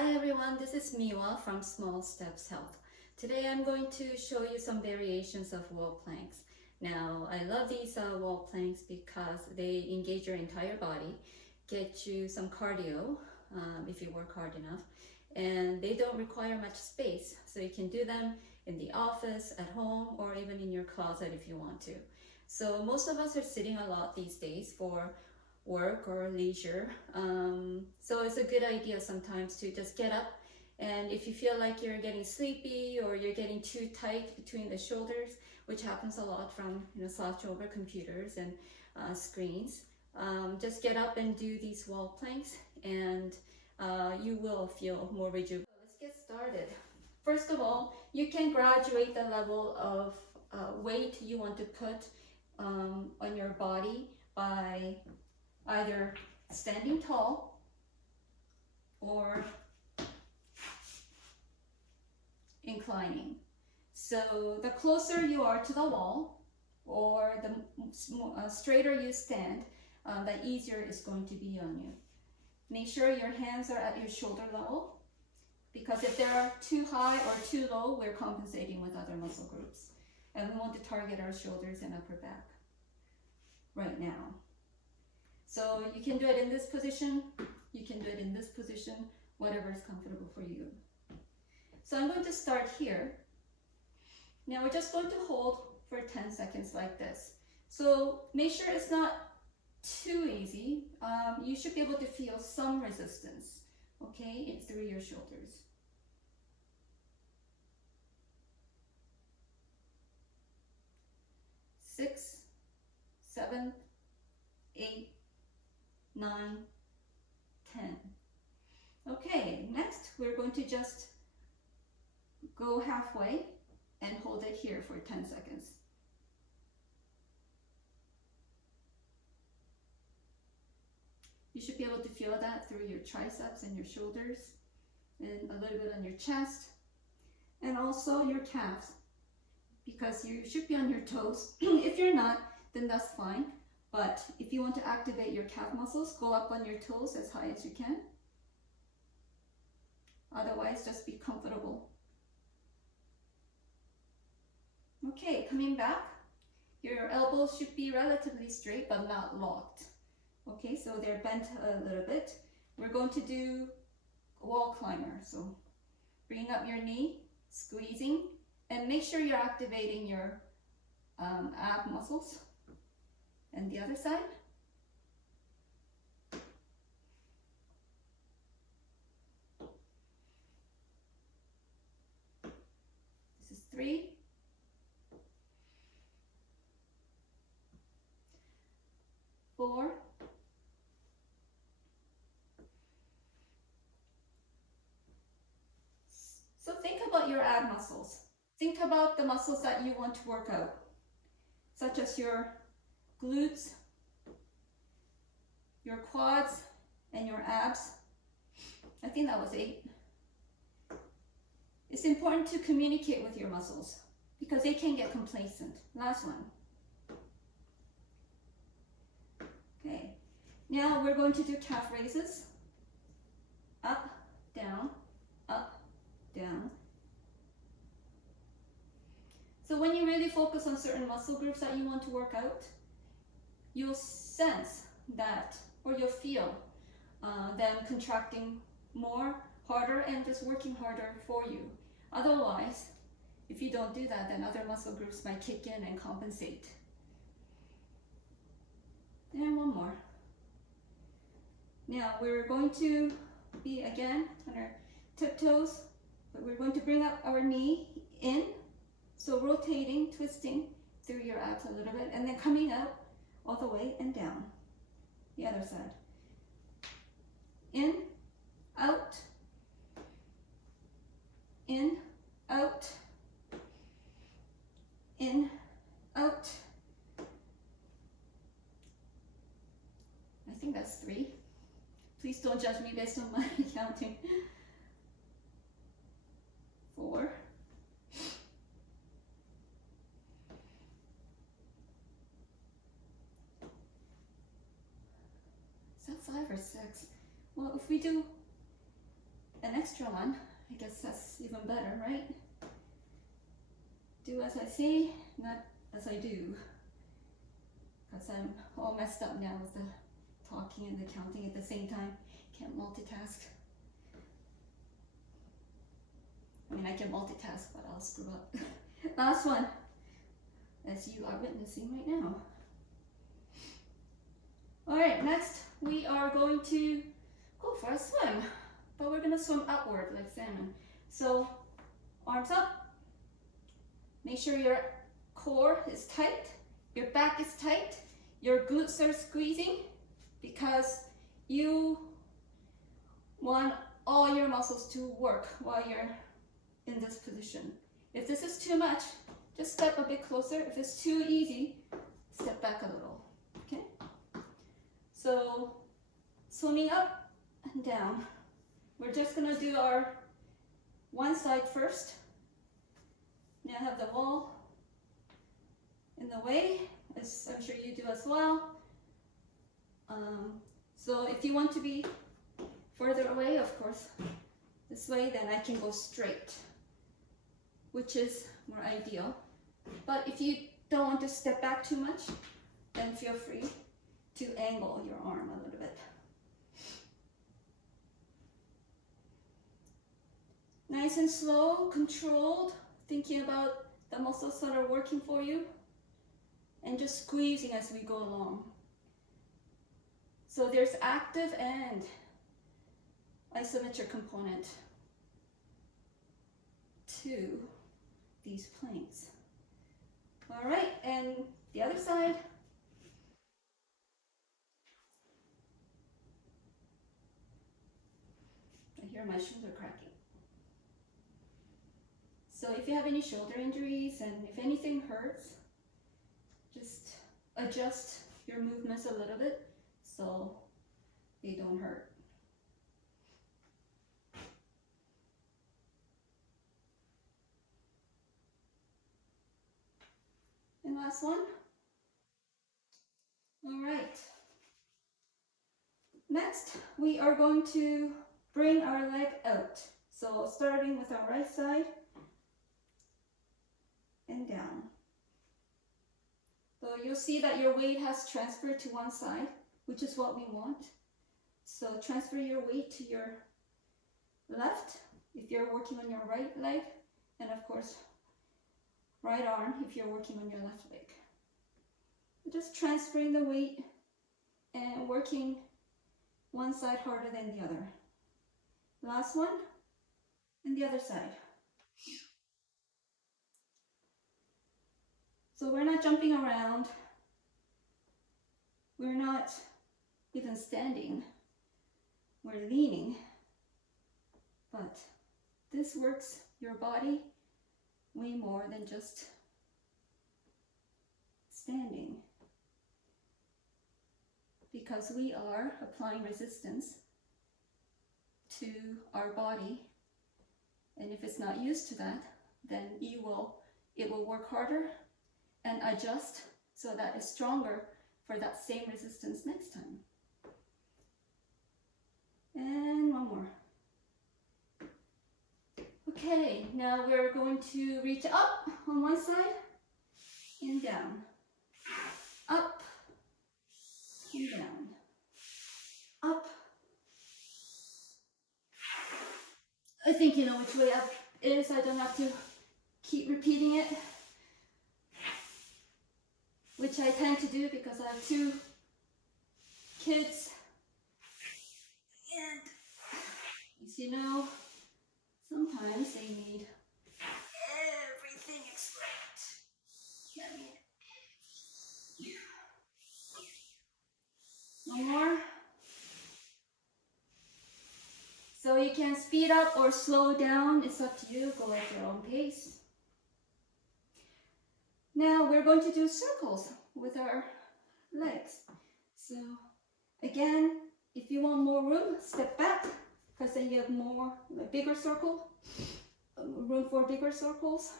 Hi everyone, this is Miwa from Small Steps Health. Today I'm going to show you some variations of wall planks. Now, I love these wall planks because they engage your entire body, get you some cardio if you work hard enough, and they don't require much space. So you can do them in the office, at home, or even in your closet if you want to. So most of us are sitting a lot these days for work or leisure. So it's a good idea sometimes to just get up, and if you feel like you're getting sleepy or you're getting too tight between the shoulders, which happens a lot from slouch over computers and screens, just get up and do these wall planks, and you will feel more rejuvenated. So let's get started. First of all, you can graduate the level of weight you want to put on your body by either standing tall or inclining. So the closer you are to the wall, or the straighter you stand, the easier it's going to be on you. Make sure your hands are at your shoulder level, because if they're too high or too low, we're compensating with other muscle groups. And we want to target our shoulders and upper back right now. So you can do it in this position, you can do it in this position, whatever is comfortable for you. So I'm going to start here. Now we're just going to hold for 10 seconds like this. So make sure it's not too easy. You should be able to feel some resistance, okay, through your shoulders. 6, 7, 8, 9, 10. Okay, next we're going to just go halfway and hold it here for 10 seconds. You should be able to feel that through your triceps and your shoulders, and a little bit on your chest, and also your calves, because you should be on your toes. If you're not, then that's fine. But if you want to activate your calf muscles, go up on your toes as high as you can. Otherwise, just be comfortable. Okay, coming back, your elbows should be relatively straight but not locked. Okay, so they're bent a little bit. We're going to do wall climber. So bring up your knee, squeezing, and make sure you're activating your ab muscles. And the other side. This is 3. 4. 6. So think about your ab muscles. Think about the muscles that you want to work out, such as your glutes, your quads, and your abs. I think that was 8. It's important to communicate with your muscles because they can get complacent. Last one. Okay, now we're going to do calf raises. Up, down, up, down. So when you really focus on certain muscle groups that you want to work out, you'll sense that, or you'll feel them contracting more, harder, and just working harder for you. Otherwise, if you don't do that, then other muscle groups might kick in and compensate. And one more. Now we're going to be again on our tiptoes, but we're going to bring up our knee in. So rotating, twisting through your abs a little bit, and then coming up all the way and down. The other side. In, out, in, out, in, out. I think that's 3. Please don't judge me based on my counting. 4. Is that 5 or 6? Well, if we do an extra one. I guess that's even better, right? Do as I say, not as I do. Because I'm all messed up now with the talking and the counting at the same time. Can't multitask. I mean, I can multitask, but I'll screw up. Last one, as you are witnessing right now. All right, next we are going to go for a swim, but we're gonna swim outward like salmon. So arms up, make sure your core is tight, your back is tight, your glutes are squeezing because you want all your muscles to work while you're in this position. If this is too much, just step a bit closer. If it's too easy, step back a little, okay? So swimming up and down. We're just gonna do our one side first. Now I have the wall in the way, as I'm sure you do as well. So if you want to be further away, of course, this way, then I can go straight, which is more ideal. But if you don't want to step back too much, then feel free to angle your arm a little bit. Nice and slow, controlled, thinking about the muscles that are working for you, and just squeezing as we go along. So there's active and isometric component to these planks. All right, and the other side. I hear my shoulder cracking. So if you have any shoulder injuries and if anything hurts, just adjust your movements a little bit so they don't hurt. And last one. All right. Next, we are going to bring our leg out. So starting with our right side and down. So you'll see that your weight has transferred to one side, which is what we want. So transfer your weight to your left if you're working on your right leg, and of course, right arm if you're working on your left leg. Just transferring the weight and working one side harder than the other. Last one, and the other side. So we're not jumping around. We're not even standing. We're leaning. But this works your body way more than just standing, because we are applying resistance to our body, and if it's not used to that, then it will work harder and adjust so that it's stronger for that same resistance next time. And one more. Okay, now we're going to reach up on one side and down, up and down, up. I think you know which way up is. I don't have to keep repeating it, which I tend to do because I have 2 kids, and as you know, sometimes they need everything explained. One more. So you can speed up or slow down, it's up to you, go at your own pace. Now we're going to do circles with our legs. So again, if you want more room, step back, because then you have a bigger circle, room for bigger circles.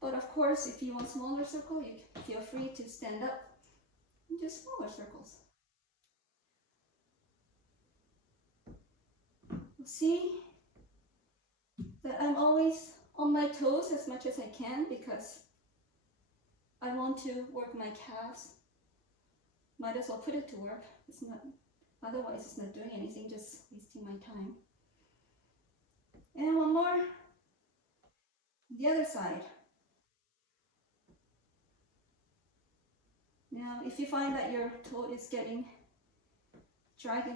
But of course, if you want smaller circle, you feel free to stand up and do smaller circles. See that I'm always on my toes as much as I can because I want to work my calves. Might as well put it to work. It's not, otherwise it's not doing anything, just wasting my time. And one more. The other side. Now, if you find that your toe is dragging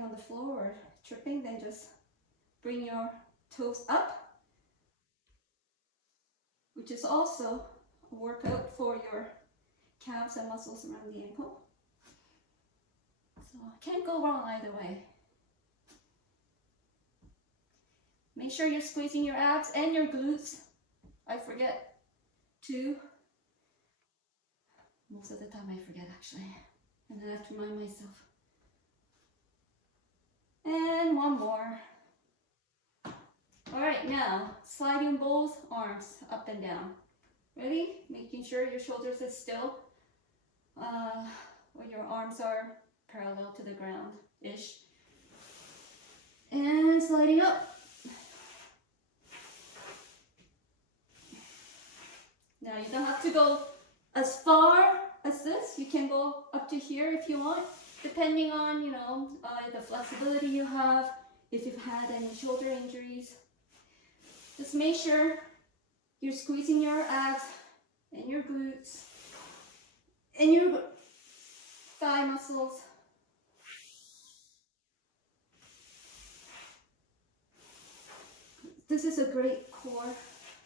on the floor or tripping, then just bring your toes up, which is also a workout for your calves and muscles around the ankle. So can't go wrong either way. Make sure you're squeezing your abs and your glutes. I forget to. Most of the time I forget actually. And then I have to remind myself. And one more. All right, now sliding both arms up and down. Ready? Making sure your shoulders are still, or your arms are parallel to the ground-ish. And sliding up. Now you don't have to go as far as this. You can go up to here if you want, depending on, the flexibility you have, if you've had any shoulder injuries. Just make sure you're squeezing your abs and your glutes and your thigh muscles. This is a great core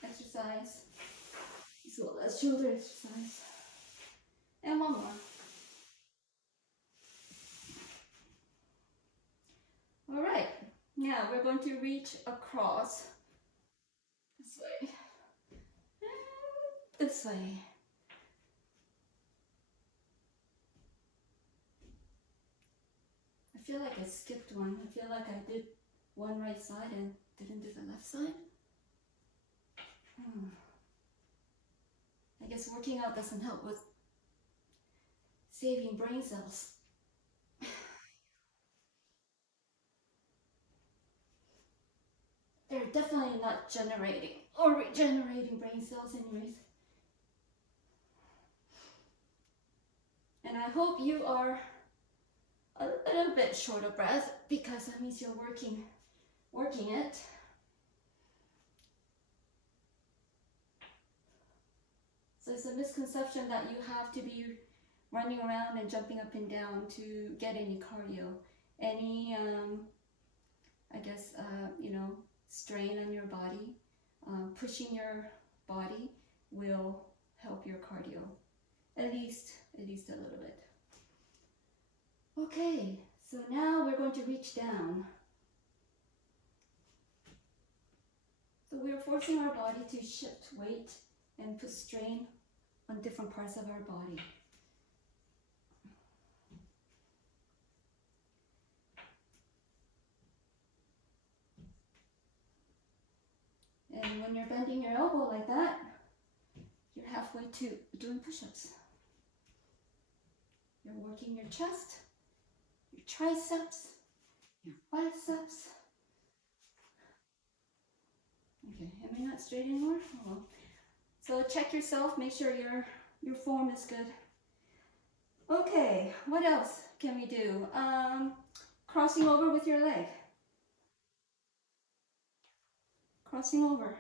exercise as well as shoulder exercise. And one more. All right, now we're going to reach across this way and this way. I feel like I skipped one. I feel like I did one right side and didn't do the left side. I guess working out doesn't help with saving brain cells. They're definitely not generating or regenerating brain cells anyways. And I hope you are a little bit short of breath because that means you're working it. So it's a misconception that you have to be running around and jumping up and down to get any cardio, any, strain on your body. Pushing your body will help your cardio, at least a little bit. Okay, so now we're going to reach down. So we're forcing our body to shift weight and put strain on different parts of our body. And when you're bending your elbow like that, you're halfway to doing push-ups. You're working your chest, your triceps, your biceps. Okay, am I not straight anymore? Oh well. So check yourself, make sure your form is good. Okay, what else can we do? Crossing over with your leg. Crossing over.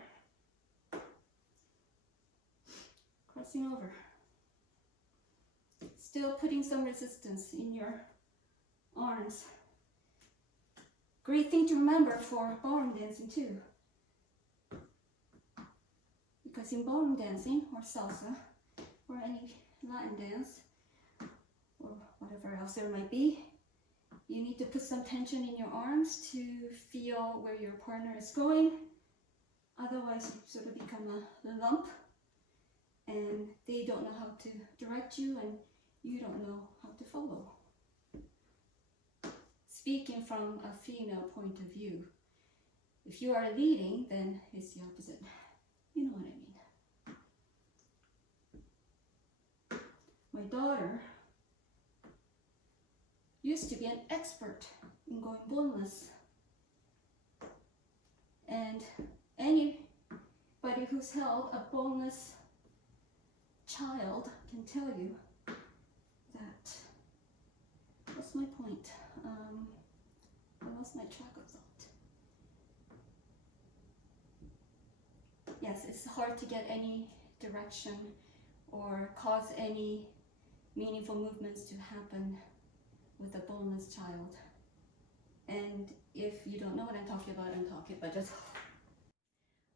Crossing over. Still putting some resistance in your arms. Great thing to remember for ballroom dancing too. Because in ballroom dancing or salsa or any Latin dance or whatever else there might be, you need to put some tension in your arms to feel where your partner is going. Otherwise you sort of become a lump and they don't know how to direct you and you don't know how to follow. Speaking from a female point of view, if you are leading, then it's the opposite. You know what I mean. My daughter used to be an expert in going boneless. And anybody who's held a boneless child can tell you that. What's my point? I lost my track of thought. Yes, it's hard to get any direction or cause any meaningful movements to happen with a boneless child. And if you don't know what I'm talking about just...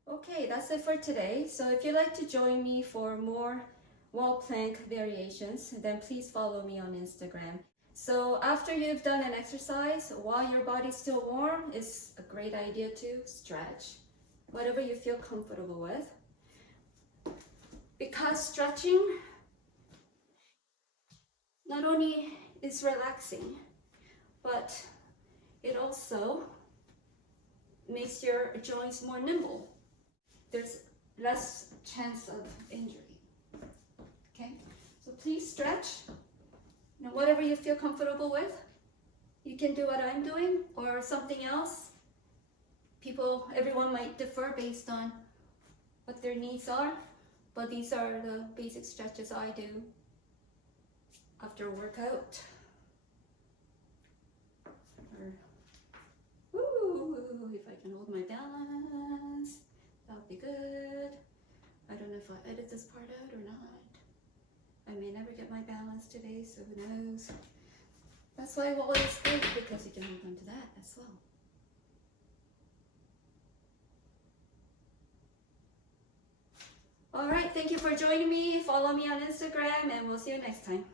Okay, that's it for today. So if you'd like to join me for more wall plank variations, then please follow me on Instagram. So after you've done an exercise, while your body's still warm, it's a great idea to stretch, whatever you feel comfortable with. Because stretching not only is relaxing, but it also makes your joints more nimble. There's less chance of injury. Okay, so please stretch. Now, whatever you feel comfortable with, you can do what I'm doing or something else. Everyone might differ based on what their needs are, but these are the basic stretches I do after a workout. If I can hold my balance, that would be good. I don't know if I'll edit this part out or not. I may never get my balance today, so who knows. That's why wall is good, because you can hold on to that as well. All right, thank you for joining me. Follow me on Instagram, and we'll see you next time.